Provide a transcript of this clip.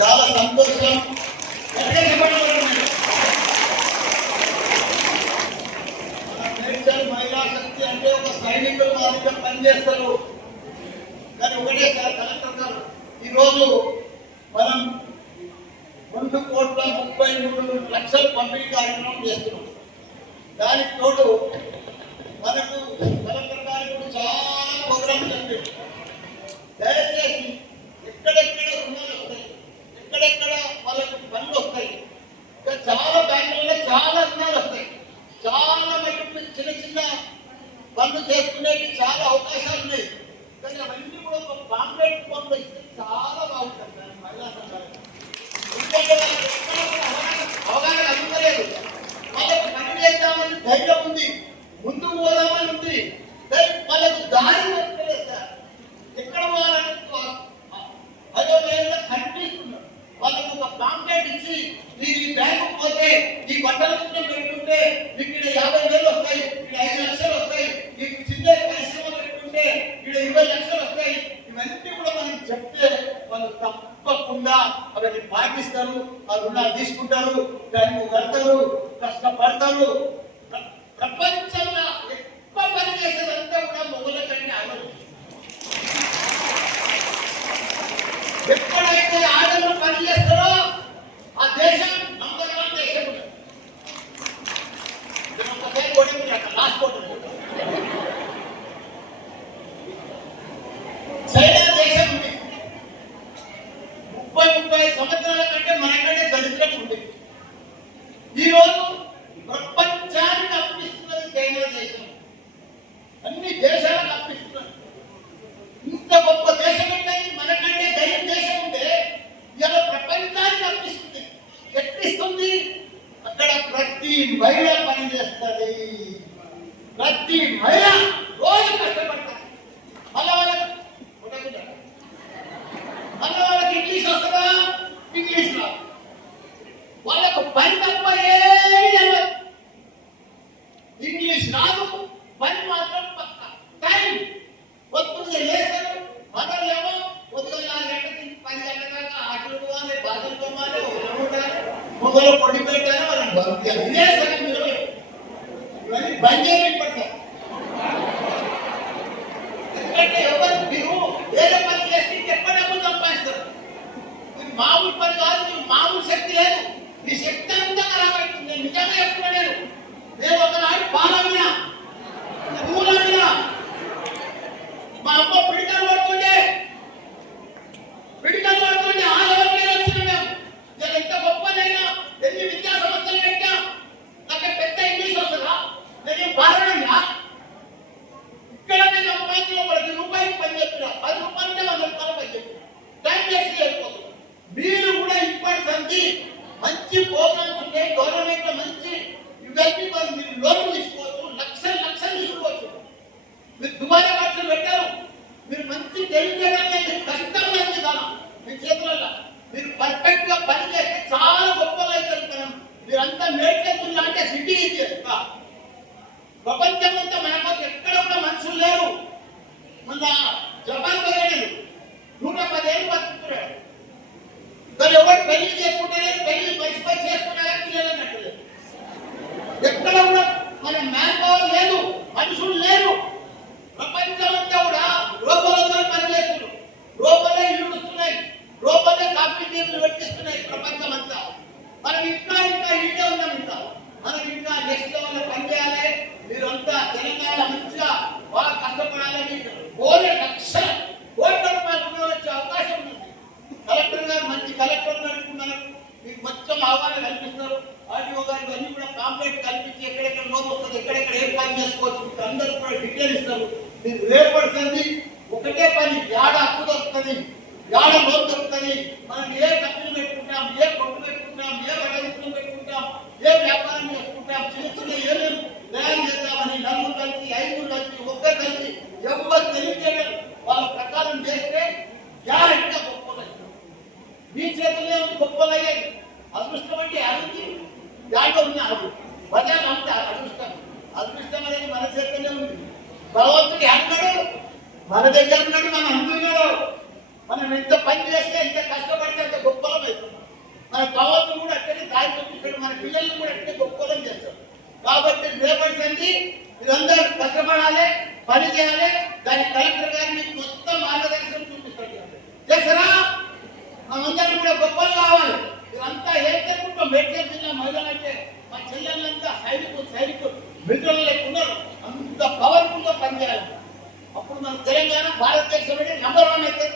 చాలా సంతోషం. మహిళా శక్తి అంటే ఒక సైనికులు మాదిరిగా పనిచేస్తారు. కానీ ఒకటే సార్ కలెక్టర్ గారు, ఈరోజు మనం 2,33,00,000 పంపిణీ కార్యక్రమం చేస్తున్నాం. దానికి తోడు మనకు కలెక్టర్ గారు చాలా ప్రోగ్రాం చెప్పారు. దయచేసి ఎక్కడెక్కడ రుణాలు వస్తాయి, ఎక్కడెక్కడ వాళ్ళకు పనులు వస్తాయి, చాలా బ్యాంకులలో చాలా రుణాలు వస్తాయి, చాలా మటుకు చిన్న చిన్న పనులు చేసుకునేవి చాలా అవకాశాలు ఉన్నాయి. కానీ అవన్నీ కూడా ఒక కాంట్రాక్ట్ పనులు ఇస్తే చాలా బాగుంటుంది. మహిళా సంఘాలు అవగాహన అందుకోలేదు. వాళ్ళకి పని చేద్దామని ధైర్యం ఉంది, ముందుకు పోదామని ఉంది, వాళ్ళకు దారి వస్తలేదు సార్. ఎక్కడ పోవాలని అదే విధంగా కనిపిస్తున్నారు. వాళ్ళకు ఒక కాంట్రాక్ట్ ఇచ్చి ఈ బ్యాంకు పోతే ఈ బట్టల పెట్టుకుంటే ఇక్కడ 50,000 వస్తాయి, ఇక్కడ 5 లక్షలు వస్తాయి, ఈ చిన్న పరిశ్రమ పెట్టుకుంటే ఇక్కడ 20 లక్షలు వస్తాయి. ఇవన్నీ కూడా మనం చెప్తే వాళ్ళు తప్పకుండా అవన్నీ పాటిస్తారు, ఆ రుణాలు తీసుకుంటారు, దాన్ని కడతారు, కష్టపడతారు. ప్రపంచంలో ఎక్కువ పని చేసేదంతా కూడా మొగల కంటే ఆడలు. ఎక్కడైతే ఆడలు పని చేస్తారో ఆ దేశం నంబర్ 1 దేశం. లాస్ట్ చైనా దేశం ఉంది. 30-35 సంవత్సరాల కంటే మనకంటే దరిద్రం ఉంది. ఈరోజు ప్రపంచానికి అప్పిస్తున్నది చైనా దేశం. అన్ని దేశాలకు అప్పిస్తున్నారు. ఇంత గొప్ప దేశం ఉంటాయి, మనకంటే గరీబ్ దేశం ఉంటే ఇలా ప్రపంచానికి అప్పిస్తుంది. ఎట్టిస్తుంది? అక్కడ ప్రతి మహిళ పనిచేస్తుంది, ప్రతి మహిళ రోజు కష్టపడతారు. మళ్ళీ వాళ్ళకి ఇంగ్లీష్ వస్తుందా? ఇంగ్లీష్ రాదు. వాళ్ళకు పని తప్ప ఏమీ తెలియదు. ఇంగ్లీష్ రాదు, పని మాత్రం పక్క. టైం పొద్దున్నే లేస్తారు, మనల్ని పొద్దున్న 4 గంటలకి 10 గంటల దాకా ఆటలు పోవాలి, బాధలు తోమాలి, మొదలు పొడి పెట్టాలి, వాళ్ళని పంపించాలి. ఇదే సగం ఇవన్నీ బంద్ చేయడానికి పడతారు. ఎందుకంటే ఎవరు మీరు వేరే పని చేస్తే ఎక్కువ డబ్బులు సంపాదిస్తారు. మీరు మామూలు పని కాదు, మీరు మామూలు శక్తి లేదు. మీ శక్తి అంతా ఖరాబ్ అవుతుంది. నేను నిజంగా చెప్తున్నాను. నేను ఒకనాడు పాలమిన పూలమిన మా అమ్మ పిడికలు పడుతుండే ఆ లెవెల్కి వచ్చిన మేము. నేను ఎంత గొప్పదైనా ఎన్ని విద్యా సంస్థలు పెట్టా, నాకు పెద్ద ఇంగ్లీష్ వస్తుందా? నేను పాలనా ఇక్కడ నేను సంపాదించిన ప్రతి రూపాయికి పని చెప్పినా 10 రూపాయలంటే 100 రూపాయలు పని చెప్పిన. టైం వేస్ట్ చేయకపోతుంది. మీరు కూడా ఇప్పటి సంది మంచి ప్రోగ్రామ్స్ ఉంటాయి, గవర్నమెంట్ మంచి ఇవన్నీ మీరు లోన్లు తీసుకోవచ్చు, లక్షలు తీసుకోవచ్చు. మీరు దుబారా ఖర్చులు పెట్టారు, మీరు మంచి తెలియజేయడానికి కష్టం మంచి కాలం మీ చేతులలో. మీరు పర్ఫెక్ట్ గా పని చేస్తే చాలా గొప్పగా అవుతారు. మీరంతా మేడ్చేస్తున్నా అంటే సిటీ చేస్తా. ప్రపంచం అంతా మనకు ఎక్కడ కూడా మనుషులు లేరు. మన జపాన్ పోయాడు 110 ఏళ్ళు బతుకుతున్నాడు. కానీ ఎవరు పెళ్లి చేసుకుంటలేరు, పెళ్లి మంచి చేసుకున్నారని పిల్లలు అన్నట్టు. ఎక్కడ కూడా మన మ్యాన్ పవర్ లేదు, మనుషులు లేరు. ప్రపంచం అంతా కూడా రోబోలతో పనిచేస్తున్నారు. రోబోలే ఇల్లు వస్తున్నాయి, రోబోలే కాఫీ టేబుల్ పెట్టిస్తున్నాయి ప్రపంచం అంతా. మనం ఇంకా ఇంటే ఉన్నాం. మనకి ఇంకా నెక్స్ట్ లెవెల్ పని చేయాలి. మీరంతా తెలంగాణ మంచిగా బాగా కష్టపడాలి. మీకు 1,00,000 కోట్ల రూపాయలు వచ్చే అవకాశం ఉంది. కలెక్టర్ గారు మంచి కలెక్టర్ అనుకున్నారు, మీకు మొత్తం ఆహ్వానం కల్పిస్తారు. ఆర్టీఓ గారికి అన్ని కూడా కాంప్లైంట్ కల్పించి ఎక్కడెక్కడ లోన్ వస్తుంది, ఎక్కడెక్కడ ఏం పని చేసుకోవచ్చు, మీకు అందరూ కూడా డీటెయిల్ ఇస్తారు. మీరు రేపడుతుంది ఒకటే పని, యాడ అప్పు దొరుకుతుంది, యాడ లోన్ దొరుకుతుంది. మనం ఏ కంపెనీ పెట్టుకుంటాం, ఏ కొట్టు పెట్టుకుంటాం, ఏ బట్టలు పెట్టుకుంటాం, ఏ వ్యాపారం చేసుకుంటాం, చిన్న ఏమేమి తయారు చేద్దామని 4 కలిసి 5 కలిసి 1 కలిసి ఎవరు తెలియజేయడం వాళ్ళ ప్రకారం చేస్తే గ్యారెంటీగా గొప్పగా మీ చేతుల్లో గొప్పలయ్యేది. అదృష్టం అంటే అభివృద్ధి దాంట్లో ఉన్న బజార్ అంతా అదృష్టం. అదృష్టం అనేది మన చేతుల్లో ఉంది. భగవంతుడి అన్నాడు, మన దగ్గర ఉన్నాడు, మన అందున్నాడు. మనం ఎంత పని చేస్తే ఎంత కష్టపడితే అంత గొప్పగా అవుతున్నాం. మన భగవంతుడు కూడా అక్కడే దారి చూపిస్తాడు, మన పిల్లల్ని కూడా అక్కడే గొప్పలం చేస్తాడు. కాబట్టి రేపటి సంది మీరందరూ కష్టపడాలి, పని చేయాలి. దాని కలెక్టర్ గారు మీకు మొత్తం మార్గదర్శనం చూపిస్తాడు. చేస్తారా? మనందరం కూడా గొప్పలు కావాలి. మీరంతా ఏకకుండా మేడ్చల్ జిల్లా మహిళలంటే మా చెల్లెళ్ళంతా సైనికులు మిత్రులు లేకున్నారు. అంత పవర్ఫుల్ గా పనిచేయాలి. అప్పుడు మన తెలంగాణ భారతదేశంలో నంబర్ 1 అయితే